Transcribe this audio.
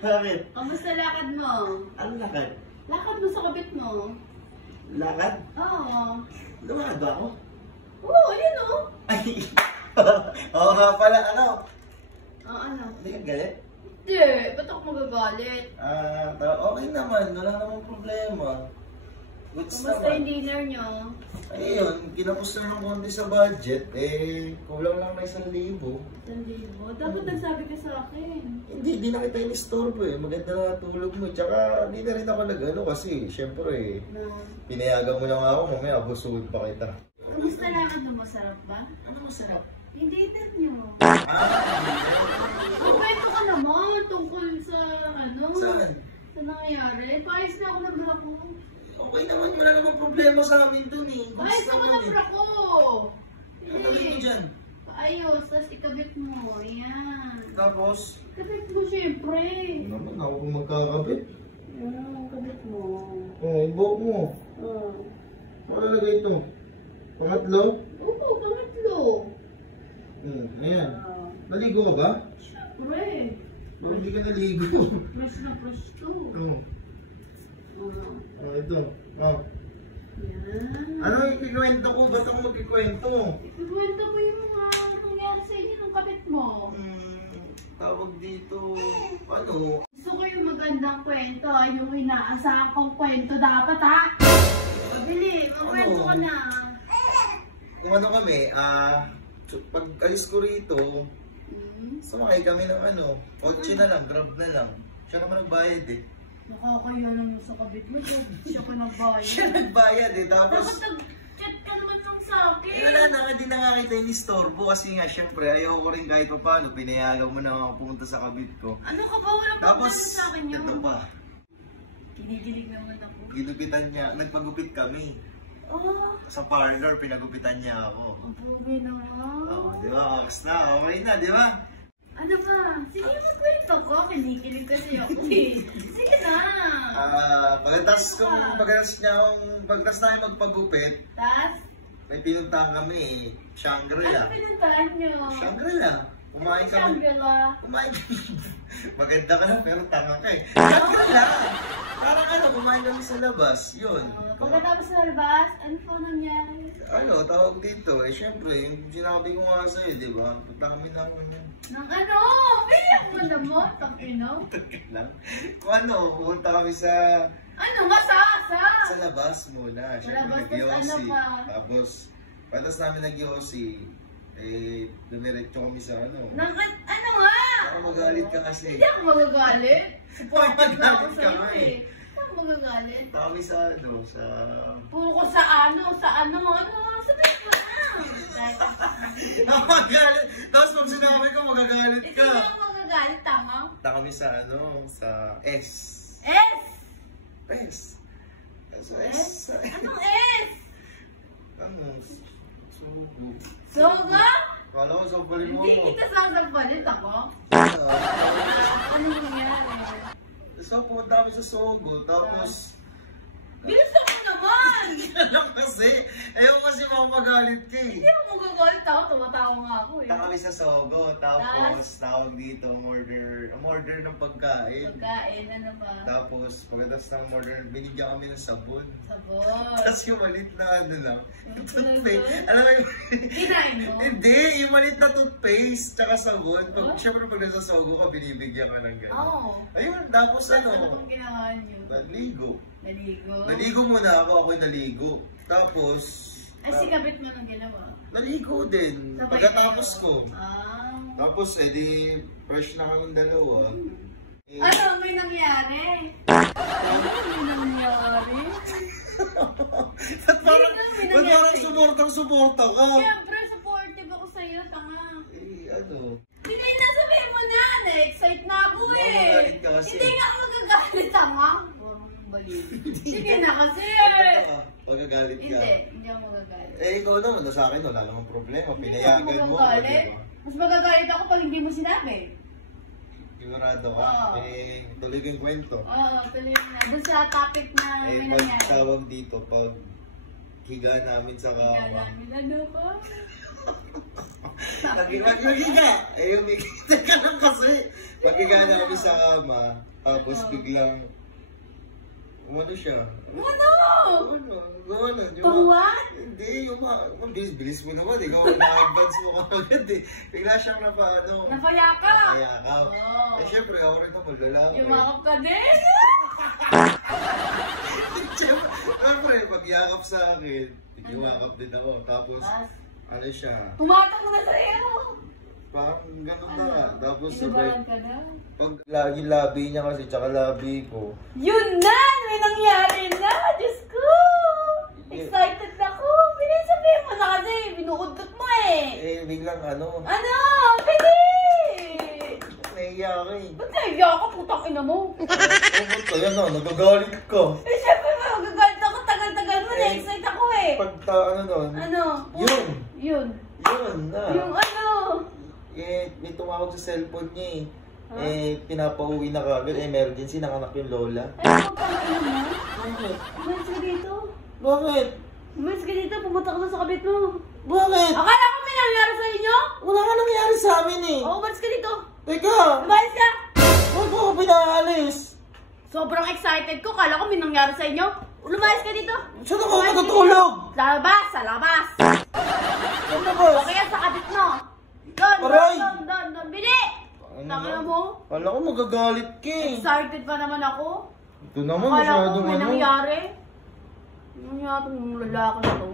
Bakit? Kamusta lakad mo? Ano lakad? Lakad mo sa kabit mo. Lakad? Oo. Lumakad ba ako? Oo, yun o. Ay! Oo nga pala, ano? Ano? Hindi ka galit? Hindi, ba't ako magagalit? Okay naman, wala namang problema. Goods Kamusta naman. yung dinner nyo? Ayun, kinapos na ng konti sa budget, kulang lang na 1,000. 1,000? Dapat nagsabi ka sa akin. Hindi na kita inistorbo maganda na tulog mo. Tsaka hindi na rin ako nag-ano kasi, syempre pinayagan mo lang ako, mamaya abusuhin pa kita. Kamusta lakad mo? Masarap ba? Ano masarap? Yung dinner nyo. Ah, Kwento ka naman tungkol sa ano? saan? Sa nangyayari. Paayos na ako ng bra ko. Okay naman, wala namang problema sa amin dun Paayos ako ng bra ko. Ang tabi mo dyan. Paayos, tapos ikabit mo. Ayan. Tapos, Ikabit mo syempre. naman ako kung magkakabit. Ayan, ikabit mo. Yung buhok mo. Ano nalagay ito? Pangatlo? Oo, pangatlo. Ayan. Naligo ka ba? Syempre. Bakit hindi ka naligo? Fresh na fresh to. Ito. Yan. Ano yung kikwento ko? Ba't ako magkikwento? Ikwento mo yung mga nangyari sa inyo ng kapit mo. Tawag dito, ano? Gusto ko yung magandang kwento, yung inaasahan kong kwento dapat ha. Mabili, magkwento ka na. Kung ano kami, pag alis ko rito, sumakay kami ng ano, kotse na lang, grab na lang. Siya naman nagbayad Nakakaya naman sa kabit mo, siya ka nagbayad. Siya nagbayad tapos... Dapat nag-chat ka naman lang sa akin. Wala na, hindi na nga kita inistorbo kasi nga, syempre, ayaw ko rin kahit pa paano, pinayagan mo na ako pumunta sa kabit ko. Ano ka ba? Walang Tapos, problema sa akin yun. ito pa, Kinigilig naman ako. ginupitan niya, nagpagupit kami. Sa parlor, pinagupitan niya ako. Ang pogi naman. Di ba? Akas na, okay na, di ba? Ano ba? Sige, magkwento ko. Kinikilig kasi ako Sige na. Pagkatapos namin magpagupit, Tas? may pinuntahan kami Shangri-La. Ano pinuntahan nyo? Shangri-La. Kumain kami. Shangri-La. Kumain kami. Maganda ka lang pero tanga ka Shangri-La. Parang kumain kami sa labas. Yun. Pagkatapos sa labas, ano po nangyari? Tawag dito. Syempre, yung sinabi ko nga sa'yo, di ba? Punta kami ng Nang ano? Biyak mo naman, takino. lang. Kung pupunta kami sa... Ano nga Sa labas muna. Syempre, nag-yossi. Tapos, patas namin nag-yossi. Dumiretso kami sa ano. Nang ano nga? Baka magalit ka kasi. Hindi ako magagalit. Supportive na ako Magalit ka sa'yo nga Hindi ako magagalit. Punta kami sa Puro ko sa ano, sabihin ko na. Magalit! Tapos pag sinabi ko, magagalit Hindi ka. ako magagalit, tama? Punta kami sa sa S. S! S. Sa S. Anong S? Sugo. Soga? Kala ko sa bali mo. Hindi kita sasampalit ako. Ano nangyari? So, pumunta kami sa Sogo. Tapos, Bilis ako naman! alam kasi. Ayaw kasi mamagalit ka Hindi ako magagalit ako, tumatawa nga ako Punta kami sa Sogo. Tapos, tawag dito, umorder ng pagkain. Pagkain, ano ba? Tapos, pagkatapos ng order, binigyan kami ng sabon. Sabon. Tapos yung malit na lang. Toothpaste? Alam mo yung... Kinain mo? Hindi, yung malit na toothpaste tsaka sabon. Siyempre pag nasa Sogo ka, binibigyan ka ng gano'n. Oo. Ayun, tapos Ano pong ginawa niyo? naligo. Naligo? Naligo muna ako'y naligo. Tapos... Ay, si kabit mo nang ginawa? Naligo din. Sabay Pagkatapos kayo? ko. Tapos, di fresh na kaming dalawa. Ano, may nangyari? Ano may nangyari? Ba't parang sumurtang-sumurta ka? Siyempre, supportive ako sa'yo, tanga. Ano? Hindi na sabihin mo na, na-excite na ako Magagalit ka kasi. Hindi nga ako magagalit, tanga. Sige na kasi. Magagalit ka. Hindi ako magagalit. Ikaw naman, sa akin wala namang problema. Pinayagan mo. Mas magagalit ako pag hindi mo sinabi. Sigurado ka? Tuloy ko yung kwento. Oo, tuloy na. Doon sa topic na may Pag nangyari. tawag dito, pag higa namin sa kama. Higa namin, ano ba? Pag higa! Umikita ka lang kasi. Pag higa namin sa kama, Tapos biglang, umano siya. Ano? Gawala. Tuwan? Hindi, bilis mo naman. Ikaw, na-advance mo ka agad eh. Bigla siyang Napayakap? Napayakap. Oo. Eh syempre, ako rin naman, lalaki. Yumakap ka din? Siyempre, pagyakap sa akin, yumakap din ako. Tapos, ano siya, Tumatak na sa'yo. parang ganun na. Tapos sabay, Inubahan ka na? pag lagi labi niya kasi, tsaka labi ko. Yun na! May nangyari na! Diyos ko! Excited ako! Sabihin mo na kasi! Binuudot mo eh! Biglang ano, Ano? Pwede! naiya ka eh. Ba't naiya ka? Putang ina mo! Ba't kaya na, nagagalit ka. Eh syempre magagalit ako. Tagal-tagal mo na. Excited ako eh! Pagta, ano nun? Ano? Yun! Yun! Yun na! Yung ano? May tumawag sa cellphone niya eh. Pinapauwi na kagad, emergency, nanganak yung lola. Ay, putang ina mo? Bakit? Umalis ka dito. Bakit? Umalis ka dito. Pumunta ka na sa kabit mo. Bakit? Akala ko may nangyari sa inyo? Wala ka nangyari sa amin eh. Oo, umalis ka dito. Teka! Umalis ka! Ba't ako pinaalis? Sobrang excited ko. Kala ko may nangyari sa inyo. Lumayas ka dito. Saan ako matutulog? Sa labas, sa labas. Saan na ba? O kaya sa kabit mo. Aray! Doon. Bili! Tangina mo. Kala ko magagalit ka eh. Excited pa naman ako. Ito naman Kala ko masyadong may ano. nangyari. Ano nangyari itong lalaki na to?